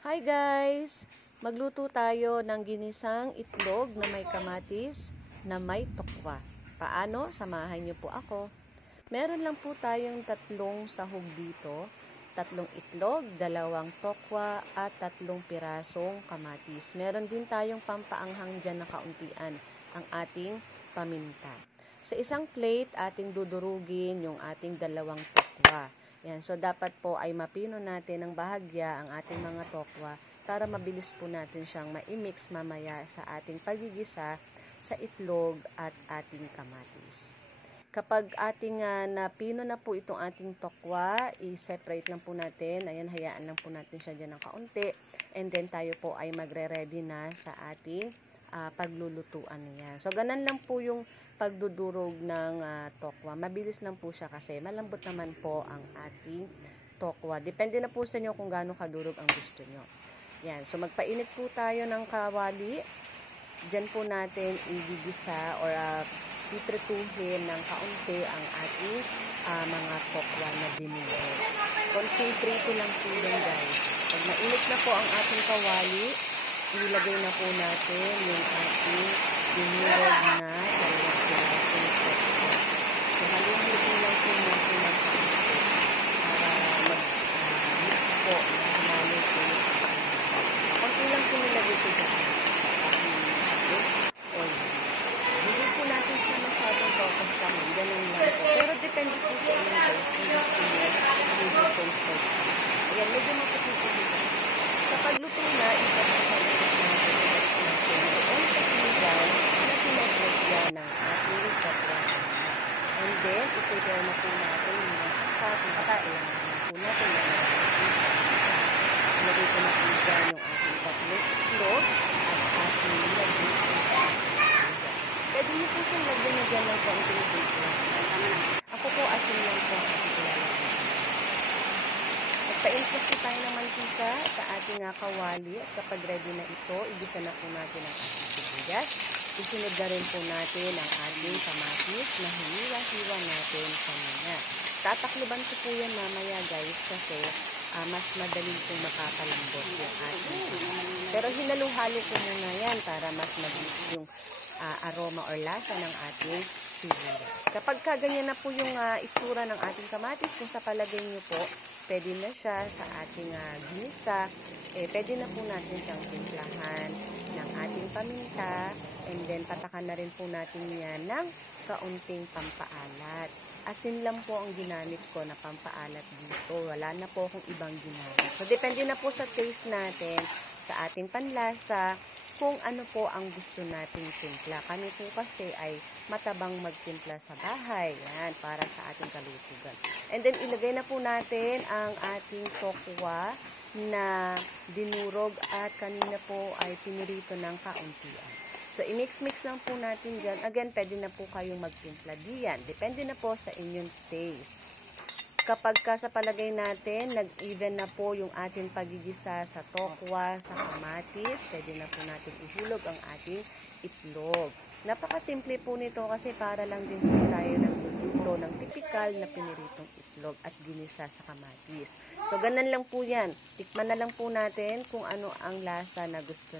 Hi guys! Magluto tayo ng ginisang itlog na may kamatis na may tokwa. Paano? Samahan niyo po ako. Meron lang po tayong tatlong sahog dito, tatlong itlog, dalawang tokwa at tatlong pirasong kamatis. Meron din tayong pampaanghang dyan na kauntian, ang ating paminta. Sa isang plate, ating dudurugin yung ating dalawang tokwa. Yan, so dapat po ay mapino natin ng bahagya ang ating mga tokwa para mabilis po natin siyang ma-mix mamaya sa ating pagigisa sa itlog at ating kamatis. Kapag ating napino na po itong ating tokwa, i-separate lang po natin. Ayan, hayaan lang po natin siya dyan ng kaunti. And then tayo po ay magre-ready na sa ating paglulutuan niya. So, ganun lang po yung pagdudurog ng tokwa. Mabilis lang po siya kasi malambot naman po ang ating tokwa. Depende na po sa inyo kung gaano kadurog ang gusto nyo. Yan. So, magpainit po tayo ng kawali. Diyan po natin igigisa or piprituhin ng kaunti ang ating mga tokwa na dinurog. Konting prito lang po yun, guys. Pag mainit na po ang ating kawali, ilagay na po natin yung ating dinurog na dalawang pirasong tokwa. So, halong-halong lang po natin ng kaunti para mag-mix po na humalo po yung konti lang po nilagay ko dyan sa ating oil. Hindi po natin siya masyadong topas kami. Ganun lang po. Pero depende po sa inyo guys kung gusto nyo medyo toasted. Ayan, medyo maputi-puti. Kapag luto na, ipapasalamat natin doon sa pinigaw na pinaglagyan ng ating tokwa. And then, ipagay na po natin yung nasa ating patayin. Po natin na ilagay ko na po dyan yung ating tatlong itlog at ating nilagay sa pwede niyo po siyang lagyan na dyan ng konting bacon. Ako po, asin lang po ang ating ilalagay. Magpa-input po tayo ng mantika sa ating kawali at kapag ready na ito, igisa na po natin ang ating sibuyas. Isunod na rin po natin ang ating kamatis na hiniwa-hiwa natin kanina. Tatakluban ko po yan mamaya guys kasi mas madaling pong makapalambot yung ating pero hinalo-halo ko muna yan para mas mabilis yung aroma or lasa ng ating sibuyas. Kapag kaganyan na po yung itsura ng ating kamatis, kung sa palagay nyo po, pwede na siya sa ating ginisa, pwede na po natin siyang timplahan ng ating paminta, and then patakan na rin po natin yan ng kaunting pampaalat. Asin lang po ang ginamit ko na pampaalat dito. Wala na po akong ibang ginamit. So, depende na po sa taste natin, sa ating panlasa, kung ano po ang gusto nating timpla. Kami po kasi ay matabang magtimpla sa bahay. Yan, para sa ating kalusugan. And then, ilagay na po natin ang ating tokwa na dinurog at kanina po ay pinirito ng kauntian. So, i-mix-mix lang po natin dyan. Again, pwede na po kayong magtimpla diyan. Depende na po sa inyong taste. Kapag sa palagay natin, nag-even na po yung ating pagigisa sa tokwa, sa kamatis, pwede na po natin ihulog ang ating itlog. Napakasimple po nito kasi para lang din po tayo nagluluto ng tipikal na piniritong itlog at ginisa sa kamatis. So, ganun lang po yan. Tikman na lang po natin kung ano ang lasa na gusto